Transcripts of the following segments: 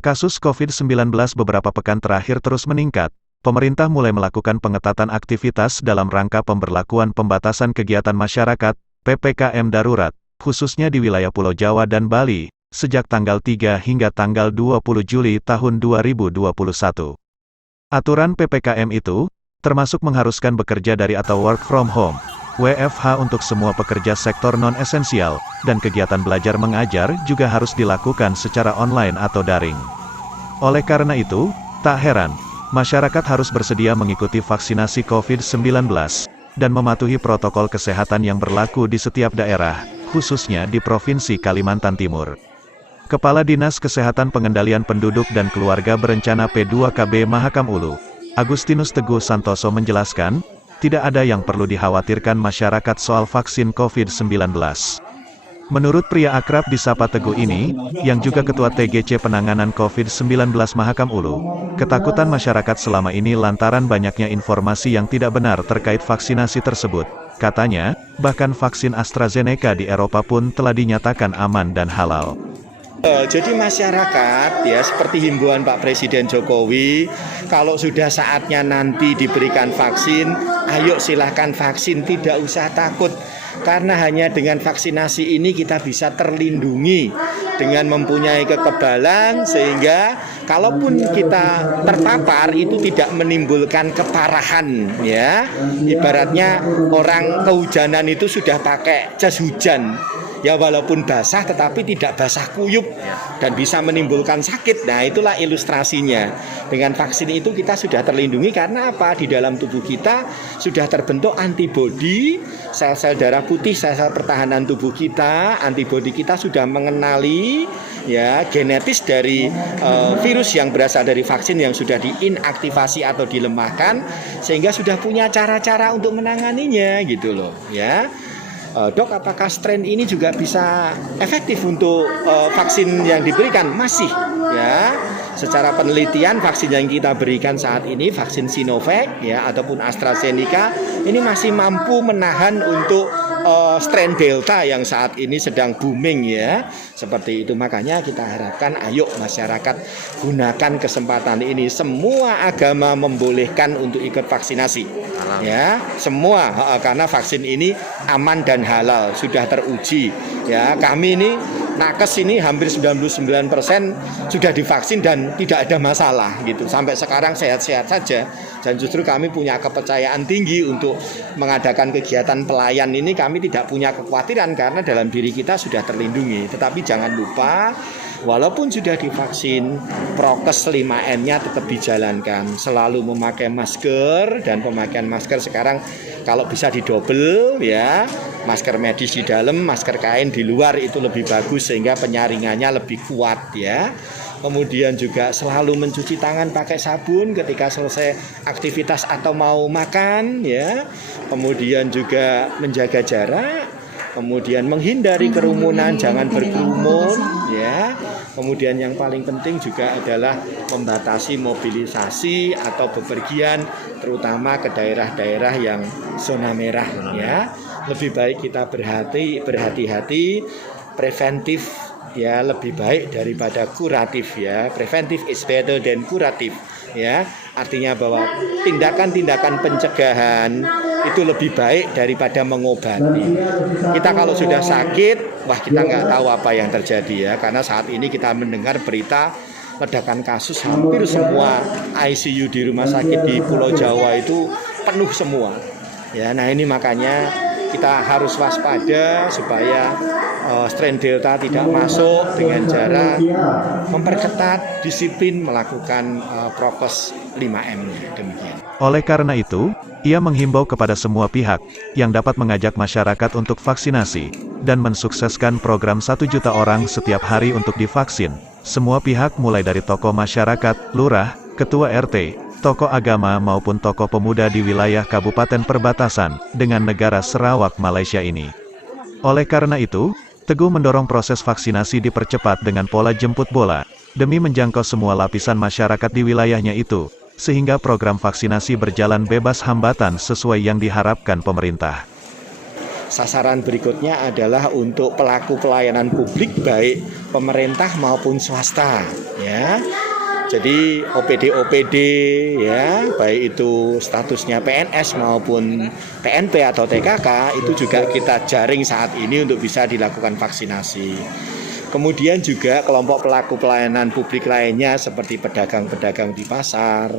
Kasus COVID-19 beberapa pekan terakhir terus meningkat. Pemerintah mulai melakukan pengetatan aktivitas dalam rangka pemberlakuan pembatasan kegiatan masyarakat, PPKM darurat, khususnya di wilayah Pulau Jawa dan Bali, sejak tanggal 3 hingga tanggal 20 Juli tahun 2021. Aturan PPKM itu, termasuk mengharuskan bekerja dari atau work from home, WFH untuk semua pekerja sektor non-esensial, dan kegiatan belajar mengajar juga harus dilakukan secara online atau daring. Oleh karena itu, tak heran, masyarakat harus bersedia mengikuti vaksinasi COVID-19, dan mematuhi protokol kesehatan yang berlaku di setiap daerah, khususnya di Provinsi Kalimantan Timur. Kepala Dinas Kesehatan Pengendalian Penduduk dan Keluarga Berencana P2KB Mahakam Ulu, Agustinus Teguh Santoso menjelaskan, tidak ada yang perlu dikhawatirkan masyarakat soal vaksin COVID-19. Menurut pria akrab disapa Teguh ini, yang juga Ketua TGC Penanganan COVID-19 Mahakam Ulu, ketakutan masyarakat selama ini lantaran banyaknya informasi yang tidak benar terkait vaksinasi tersebut. Katanya, bahkan vaksin AstraZeneca di Eropa pun telah dinyatakan aman dan halal. Jadi masyarakat ya seperti himbauan Pak Presiden Jokowi, kalau sudah saatnya nanti diberikan vaksin, ayo silahkan vaksin, tidak usah takut. Karena hanya dengan vaksinasi ini kita bisa terlindungi dengan mempunyai kekebalan, sehingga kalaupun kita terpapar itu tidak menimbulkan keparahan ya. Ibaratnya orang kehujanan itu sudah pakai jas hujan. Ya walaupun basah tetapi tidak basah kuyup dan bisa menimbulkan sakit. Nah itulah ilustrasinya. Dengan vaksin itu kita sudah terlindungi karena apa? Di dalam tubuh kita sudah terbentuk antibodi, sel-sel darah putih, sel-sel pertahanan tubuh kita. Antibodi kita sudah mengenali ya genetis dari virus yang berasal dari vaksin yang sudah diinaktivasi atau dilemahkan, sehingga sudah punya cara-cara untuk menanganinya gitu loh ya. Dok, apakah strain ini juga bisa efektif untuk vaksin yang diberikan? Masih ya. Secara penelitian vaksin yang kita berikan saat ini, vaksin Sinovac ya ataupun AstraZeneca, ini masih mampu menahan untuk strain Delta yang saat ini sedang booming ya. Seperti itu, makanya kita harapkan ayo masyarakat gunakan kesempatan ini. Semua agama membolehkan untuk ikut vaksinasi. Ya, semua karena vaksin ini aman dan halal, sudah teruji. Ya, kami ini nakes ini hampir 99% sudah divaksin dan tidak ada masalah gitu. Sampai sekarang sehat-sehat saja. Dan justru kami punya kepercayaan tinggi untuk mengadakan kegiatan pelayan ini, kami tidak punya kekhawatiran karena dalam diri kita sudah terlindungi. Tetapi jangan lupa, walaupun sudah divaksin, prokes 5M-nya tetap dijalankan. Selalu memakai masker, dan pemakaian masker sekarang kalau bisa didobel ya. Masker medis di dalam, masker kain di luar itu lebih bagus sehingga penyaringannya lebih kuat ya. Kemudian juga selalu mencuci tangan pakai sabun ketika selesai aktivitas atau mau makan ya. Kemudian juga menjaga jarak. Kemudian menghindari kerumunan, jangan berkerumun ya. Kemudian yang paling penting juga adalah membatasi mobilisasi atau bepergian terutama ke daerah-daerah yang zona merah ya. Lebih baik kita berhati-hati, preventif ya lebih baik daripada kuratif ya. Preventif is better than kuratif ya. Artinya bahwa tindakan-tindakan pencegahan itu lebih baik daripada mengobati. Kita kalau sudah sakit, wah kita nggak tahu apa yang terjadi ya. Karena saat ini kita mendengar berita ledakan kasus hampir semua ICU di rumah sakit di Pulau Jawa itu penuh semua. Ya, nah ini makanya kita harus waspada supaya strain Delta tidak masuk dengan cara memperketat disiplin melakukan prokes 5M. Demikian. Oleh karena itu, ia menghimbau kepada semua pihak yang dapat mengajak masyarakat untuk vaksinasi dan mensukseskan program 1 juta orang setiap hari untuk divaksin. Semua pihak mulai dari tokoh masyarakat, lurah, ketua RT, tokoh agama maupun tokoh pemuda di wilayah kabupaten perbatasan dengan negara Sarawak Malaysia ini. Oleh karena itu, Teguh mendorong proses vaksinasi dipercepat dengan pola jemput bola, demi menjangkau semua lapisan masyarakat di wilayahnya itu, sehingga program vaksinasi berjalan bebas hambatan sesuai yang diharapkan pemerintah. sasaran berikutnya adalah untuk pelaku pelayanan publik baik pemerintah maupun swasta ya. Jadi OPD ya, baik itu statusnya PNS maupun PNP atau TKK itu juga kita jaring saat ini untuk bisa dilakukan vaksinasi. Kemudian juga kelompok pelaku pelayanan publik lainnya seperti pedagang-pedagang di pasar,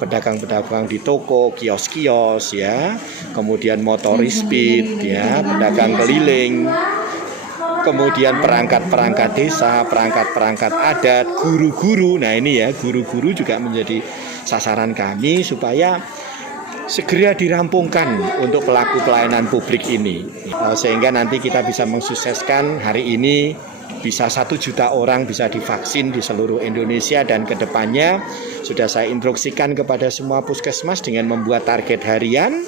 pedagang-pedagang di toko, kios-kios ya, kemudian motoris speed ya, pedagang keliling, kemudian perangkat-perangkat desa, perangkat-perangkat adat, guru-guru. Nah ini ya, guru-guru juga menjadi sasaran kami supaya segera dirampungkan untuk pelaku pelayanan publik ini. Sehingga nanti kita bisa mensukseskan hari ini bisa 1 juta orang bisa divaksin di seluruh Indonesia, dan kedepannya sudah saya instruksikan kepada semua puskesmas dengan membuat target harian.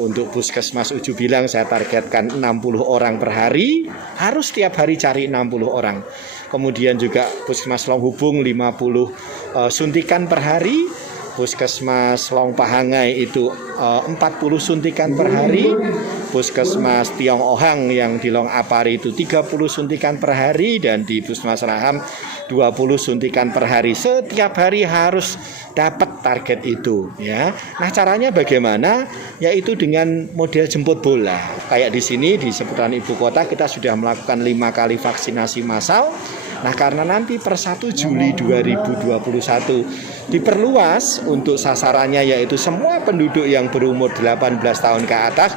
Untuk puskesmas Uju Bilang saya targetkan 60 orang per hari, harus tiap hari cari 60 orang. Kemudian juga puskesmas Longhubung 50 suntikan per hari, puskesmas Long Pahangai itu 40 suntikan per hari, puskesmas Tiong Ohang yang di Long Apari itu 30 suntikan per hari, dan di puskesmas Raham 20 suntikan per hari. Setiap hari harus dapat target itu ya. Nah, caranya bagaimana? Yaitu dengan model jemput bola. Kayak di sini di seputaran ibu kota kita sudah melakukan 5 kali vaksinasi massal. Nah, karena nanti per 1 Juli 2021 diperluas untuk sasarannya yaitu semua penduduk yang berumur 18 tahun ke atas,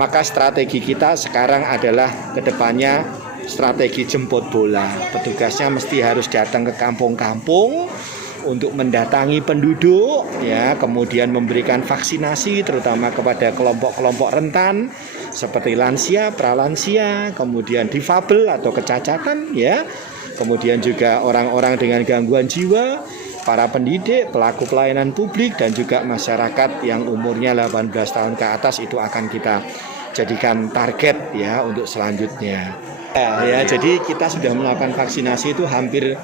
maka strategi kita sekarang adalah kedepannya strategi jemput bola. Petugasnya mesti harus datang ke kampung-kampung untuk mendatangi penduduk ya, kemudian memberikan vaksinasi terutama kepada kelompok-kelompok rentan seperti lansia, pralansia, kemudian difabel atau kecacatan ya. Kemudian juga orang-orang dengan gangguan jiwa, para pendidik, pelaku pelayanan publik, dan juga masyarakat yang umurnya 18 tahun ke atas itu akan kita jadikan target ya untuk selanjutnya. Ya, jadi kita sudah melakukan vaksinasi itu hampir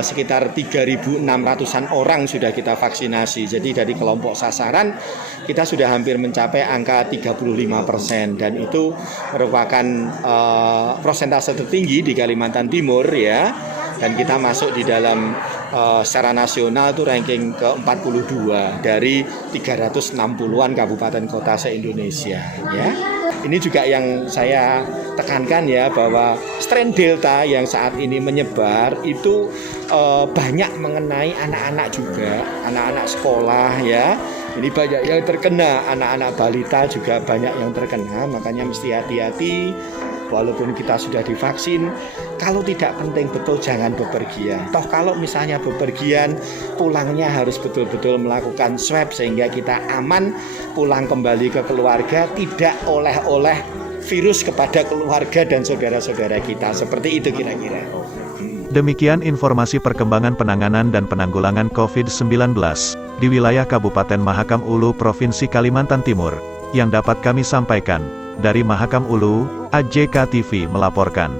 sekitar 3.600-an orang sudah kita vaksinasi. Jadi dari kelompok sasaran kita sudah hampir mencapai angka 35%, dan itu merupakan persentase tertinggi di Kalimantan Timur ya. Dan kita masuk di dalam secara nasional itu ranking ke-42 dari 360-an kabupaten kota se-Indonesia ya. Ini juga yang saya tekankan ya, bahwa strain Delta yang saat ini menyebar itu banyak mengenai anak-anak juga, anak-anak sekolah ya. Ini banyak yang terkena, anak-anak balita juga banyak yang terkena, makanya mesti hati-hati. Walaupun kita sudah divaksin, kalau tidak penting betul jangan bepergian. Toh kalau misalnya bepergian, pulangnya harus betul-betul melakukan swab sehingga kita aman pulang kembali ke keluarga, tidak oleh-oleh virus kepada keluarga dan saudara-saudara kita. Seperti itu kira-kira. Demikian informasi perkembangan penanganan dan penanggulangan COVID-19 di wilayah Kabupaten Mahakam Ulu, Provinsi Kalimantan Timur, yang dapat kami sampaikan. Dari Mahakam Ulu, AJK TV melaporkan.